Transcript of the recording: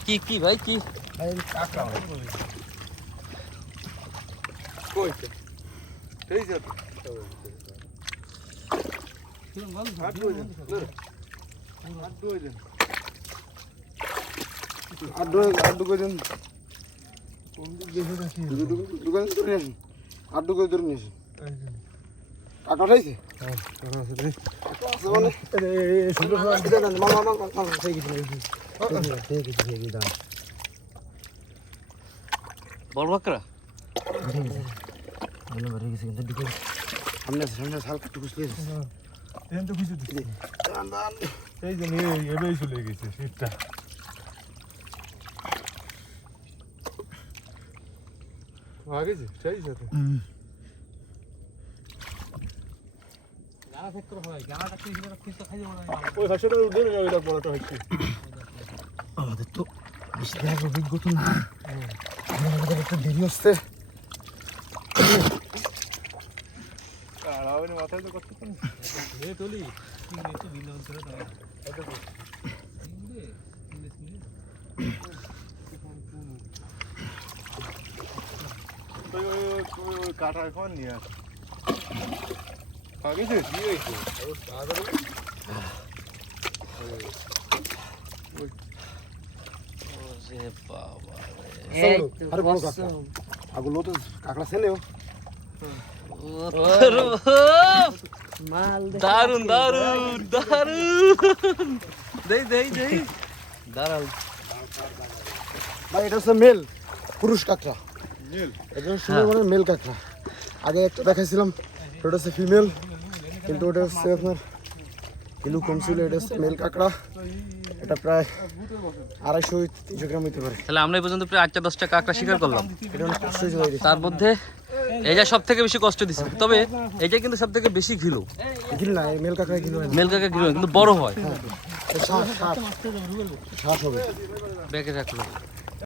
কি কি ভাই কি? রাখি দোকান ধরে আসুন টাকা উঠাইছে বড় বাকরা সামনে সামনে আছে, হালকা টুকুস লিয়ে তো কিছু দিচ্ছি এই যে এবেই চলে গেছে শীতটা আগে সেই সাথে? আমাদের তো বেশি দেওয়ার অভিজ্ঞতা না আমাদের একটু দেরি হচ্ছে। মাথায় তো করতে পারি। কাটা এখন নিয়ে আস আগে যে কি হয়েছে ওরে বাবা আরে বড় কাঁকড়া আগুলো তো কাঁকড়া ছেলেও দারুণ দারুণ। দারুণ। দেই দেই দেই দাঁড়াও ভাই এটা হচ্ছে মেল পুরুষ কাঁকড়া। এটা হচ্ছে সুন্দরবনের মেল কাঁকড়া। আগে একটা দেখাইছিলাম ওটা হচ্ছে ফিমেল কিন্তু ওটা হচ্ছে আপনার কিলো কম ছিল এটা হচ্ছে মেল কাঁকড়া। এটা প্রায় আড়াইশো তিনশো গ্রাম হতে পারে। তাহলে আমরা এই পর্যন্ত প্রায় আটটা দশটা কাঁকড়া শিকার করলাম। এটা অনেক কষ্ট হয়েছে তার মধ্যে এইটা সব থেকে বেশি কষ্ট দিচ্ছে তবে এইটা কিন্তু সব থেকে বেশি ঘিলো। গিল না মেল কাঁকড়া না। মেল কাকা ঘিলো কিন্তু বড় হয়। শ্বাস শ্বাস হবে। ব্যাগে রাখল